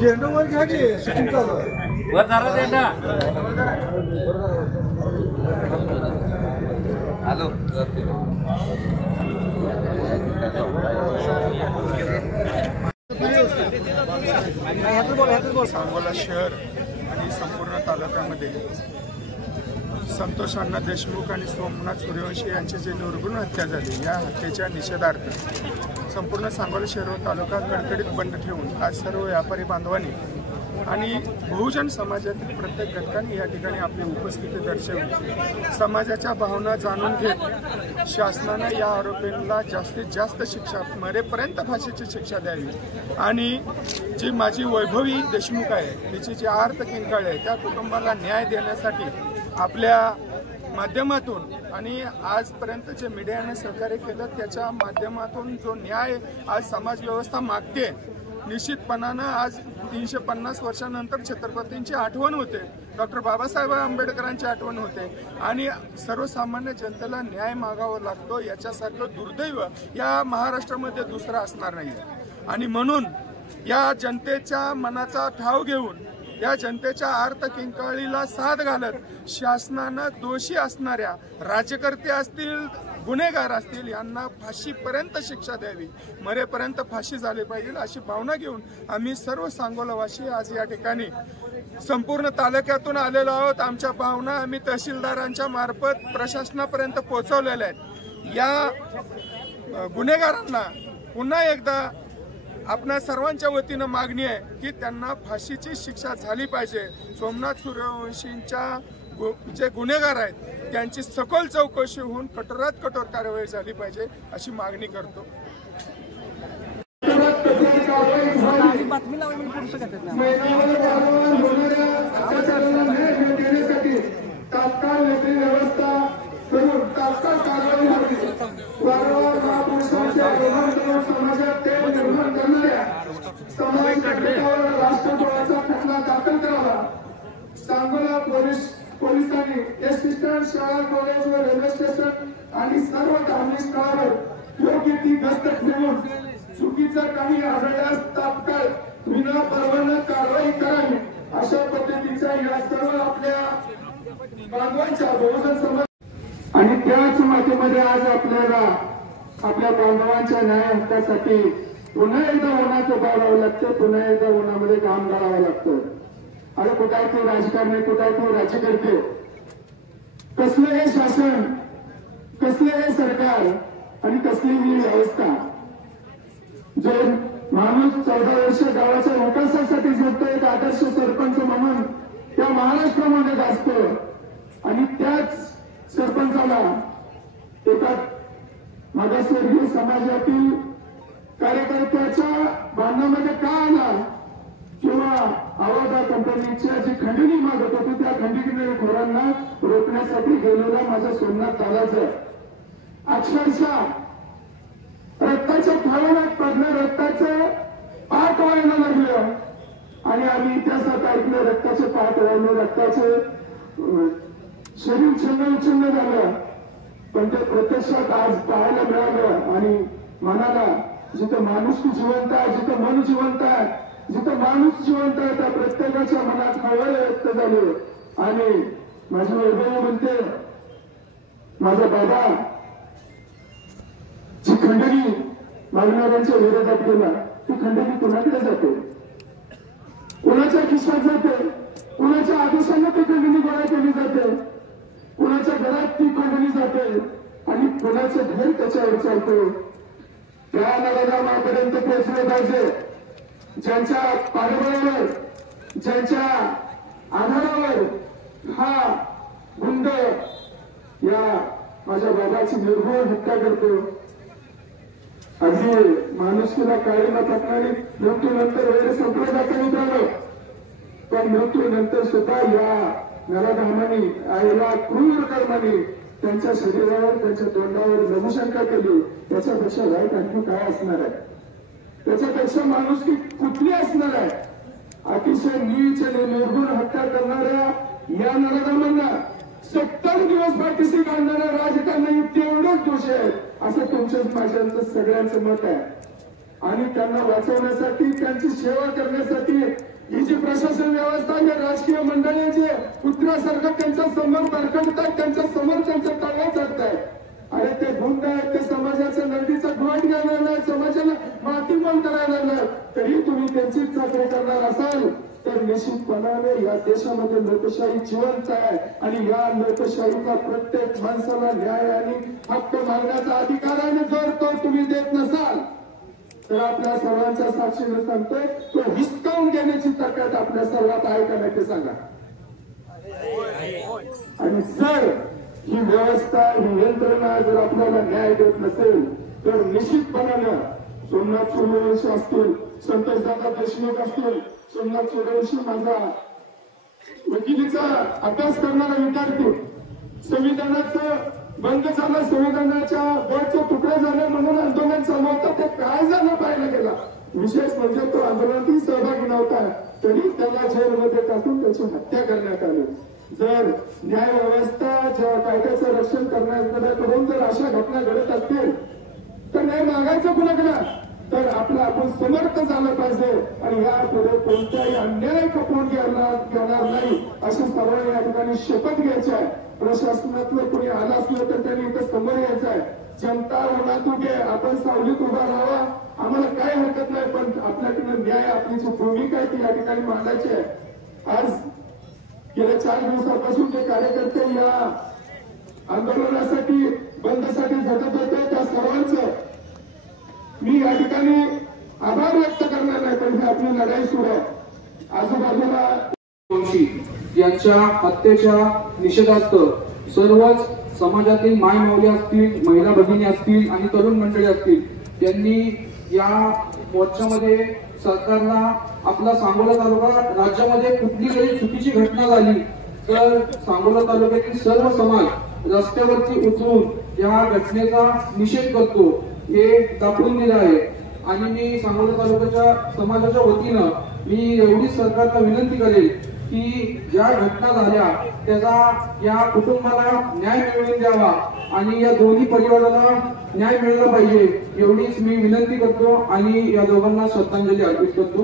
झेंडूवर घ्या की शूटिंग चालू आहे. वर जरा झेंडा हॅलो सांगोला शहर आणि संपूर्ण तालुक्यामध्ये संतोष अण्णा देशमुख आणि सोमनाथ सूर्यवंशी यांची जी निर्घृण हत्या झाली, या हत्येच्या निषेधार्थ संपूर्ण सांगोला शहर व तालुका कडकडीत बंद ठेवून आज सर्व व्यापारी बांधवांनी आणि बहुजन समाजातील प्रत्येक घटकांनी या ठिकाणी आपली उपस्थिती दर्शवली. समाजाच्या भावना जाणून घेत शासनाने या आरोपींना जास्तीत जास्त शिक्षा, मरेपर्यंत फाशीची शिक्षा द्यावी आणि जी माझी वैभवी देशमुख आहे तिची जी आर्त किंकाळी आहे त्या कुटुंबाला न्याय देण्यासाठी आपल्या माध्यमातून आणि आजपर्यंत जे मीडियाने सहकार्य केलं त्याच्या माध्यमातून जो न्याय आज समाज व्यवस्था मागते, निश्चितपणानं आज 350 वर्षानंतर छत्रपतींची आठवण होते, डॉक्टर बाबासाहेब आंबेडकरांची आठवण होते आणि सर्वसामान्य जनतेला न्याय मागावा लागतो. याच्यासारखं दुर्दैव या महाराष्ट्रामध्ये दुसरं असणार नाही आणि म्हणून या जनतेच्या मनाचा ठाव घेऊन या जनतेच्या आर्त किंकाळीला साथ घालत शासनानं दोषी असणाऱ्या राज्यकर्ते असतील, गुन्हेगार असतील यांना फाशीपर्यंत शिक्षा द्यावी, मरेपर्यंत फाशी झाली पाहिजे अशी भावना घेऊन आम्ही सर्व सांगोलावासी आज या ठिकाणी संपूर्ण तालुक्यातून आलेलो आहोत. आमच्या भावना आम्ही तहसीलदारांच्या मार्फत प्रशासनापर्यंत पोहोचवलेल्या आहेत. या गुन्हेगारांना पुन्हा एकदा आपणा सर्वांच्या वतीनं मागणी आहे की त्यांना फाशीची शिक्षा झाली पाहिजे. सोमनाथ सूर्यवंशींच्या जे गुन्हेगार आहेत त्यांची सखोल चौकशी होऊन कठोरात कठोर कारवाई झाली पाहिजे अशी मागणी करतो. सांगोला पोलिसांनी एसटी स्टँड, शाळा, कॉलेज व रेल्वे स्टेशन आणि सर्व धार्मिक स्थळावर योग्य ती गस्त ठेवून चुकीचं काही आढळल्यास तात्काळ विना परवाना कारवाई करावी अशा पद्धतीच्या या सर्व आपल्या बांधवांच्या बहुजन समाज आणि त्याच माध्यमामध्ये आज आपल्याला आपल्या बांधवांच्या न्याय हक्कासाठी पुन्हा एकदा उन्हात उभारावं लागतं, पुन्हा एकदा उन्हामध्ये काम करावं लागतं. अरे कुठे ते राजकारणी, कुठे ते राज्यकर्ते, कसलं हे शासन, कसलं हे सरकार आणि कसली ही व्यवस्था. जे माणूस 14 वर्ष गावाच्या विकासासाठी झटतो, एक आदर्श सरपंच म्हणून त्या महाराष्ट्रामध्ये गाजतो आणि त्याच सरपंचाला एका मागासवर्गीय समाजातील कार्यकर्त्याच्या भांडणामध्ये का आला किंवा आवाजा कंपनीच्या जी खंडणी मागत होती त्या खंडणीखोरांना रोखण्यासाठी गेलेला माझा सोमनाथ दादाचं अक्षरशः रक्ताच्या थाळीवर पडलं, रक्ताचं पाठ व्हायला लागलं आणि आम्ही इतिहासात ऐकलं रक्ताचे पाठ वाढले, रक्ताचे शरीर छिन्न झालं, पण ते प्रत्यक्षात आज पाहायला मिळालं आणि मनाला जिथं माणूस जिवंत आहे, जिथं मन जिवंत आहे, जिथं माणूस जिवंत आहे त्या प्रत्येकाच्या मनात हवळ व्यक्त झाले. आणि माझी वैभव म्हणते, माझा बाबा जी खंडणी मागणाऱ्यांच्या विरोधात गेला ती खंडणी कुणाकडे जाते, कुणाच्या खिशात जाते, कुणाच्या आदेशाने ती खंडणी गोळा केली जाते, कुणाच्या घरात ती खंडणी जाते आणि कुणाचं घर त्याच्यावर चालतो. त्या नराधामापर्यंत पोहोचले पाहिजे ज्यांच्या पाठबळावर, ज्यांच्या आधारावर हा गुंड या माझ्या बाबाची निर्भय हत्या करतो. अगदी माणुसकीला काळीमा टाकणारी मृत्यूनंतर वेळ संपलं जातं मित्रांनो, पण मृत्यूनंतर सुद्धा या नराधामाने या क्रूर कर्माने त्यांच्या शरीरावर, त्यांच्या तोंडावर लघुशंका केली. त्याच्यापेक्षा वाईट आणखी काय असणार आहे, त्याच्यापेक्षा माणुसकी कुठली असणार आहे. अतिशय नीच आणि निर्गुण हत्या करणाऱ्या या नराधामांना 70 दिवस पाठीशी घालणाऱ्या राजकारणी तेवढं सर्वच दोषी आहेत असं तुमच्याच माझ्यांचं सगळ्यांचं मत आहे. आणि त्यांना वाचवण्यासाठी त्यांची सेवा करण्यासाठी ही जी प्रशासन व्यवस्था या राजकीय मंडळीचे कुत्र्यासारखं त्यांच्या समोर बरकटतात, त्यांच्या समोर त्यांचं तळवा चढताय. अरे ते गुंड आहेत, ते समाजाच्या नंदीचा घोट घेणार नाही, समाजाला मातीमोल करायला नाही, तरी तुम्ही त्यांचीच चाकरी करणार असाल तर निश्चितपणाने या देशामध्ये लोकशाही जिवंत आहे. आणि या लोकशाहीचा प्रत्येक माणसाला न्याय आणि हक्क मागण्याचा अधिकार आहे. जर तो तुम्ही देत नसाल तर आपल्या सर्वांच्या साक्षीने सांगतोय तो हिसकावून घेण्याची ताकद आपल्या सर्वात आहे का नाही ते सांगा. आणि जर ही व्यवस्था, ही यंत्रणा जर आपल्याला न्याय देत नसेल तर निश्चितपणाने सोमनाथ सूर्यवंशी असतील, संतोषदादा देशमुख असतील, सोमनाथ सूर्यवंशी माझा वकिलीचा अभ्यास करणारा विद्यार्थी, संविधानाचं बंद झालं, संविधानाच्या बोर्डचे तुकडे झाले म्हणून आंदोलन चालू होतं, ते काय झालं पाहायला गेला. विशेष म्हणजे तो आंदोलनातही सहभागी नव्हता तरी त्याला जेलमध्ये टाकून त्याची हत्या करण्यात आली. जर न्याय व्यवस्था ज्या कायद्याचं रक्षण करण्याकडून जर अशा घटना घडत असतील तर न्याय मागायचं कुणाकडे तर आपण समर्थ झालं पाहिजे. आणि यापुढे कोणताही अन्याय खपवून घेणार नाही अशी सर्वांनी या ठिकाणी शपथ घ्यायची आहे. प्रशासनातलं कोणी आलं असलं तर त्यांनी इथं समोर यायचं आहे. जनता उन्हात उभे, आपण सावलीत उभा राहावा, आम्हाला काय हरकत नाही, पण आपल्याकडे न्याय, आपली जी भूमिका आहे ती या ठिकाणी मांडायची आहे. आज गेल्या 4 दिवसापासून जे कार्यकर्ते या आंदोलनासाठी, बंदसाठी झटत होते त्या सर्वांचं मी या ठिकाणी आभार व्यक्त करणार नाही, पण ही आपली लढाई सुरू आहे. आजूबाजूला यांच्या हत्येच्या निषेधार्थ सर्वच समाजातील मायमाऊली असतील, महिला भगिनी असतील आणि तरुण मंडळी असतील यांनी या मोर्चामध्ये सरकारला आपला सांगोला तालुका राज्यामध्ये कुठली काही चुकीची घटना झाली तर सांगोला तालुक्यातील सर्व समाज रस्त्यावरती उतरून या घटनेचा निषेध करतो हे दाखवून दिलं आहे. आणि मी सांगोला तालुक्याच्या समाजाच्या वतीनं मी एवढीच सरकारला विनंती करेल की ज्या घटना झाल्या त्याचा या कुटुंबाला न्याय मिळवून द्यावा आणि या दोन्ही परिवाराला न्याय मिळाला पाहिजे एवढीच मी विनंती करतो आणि या दोघांना श्रद्धांजली अर्पित करतो.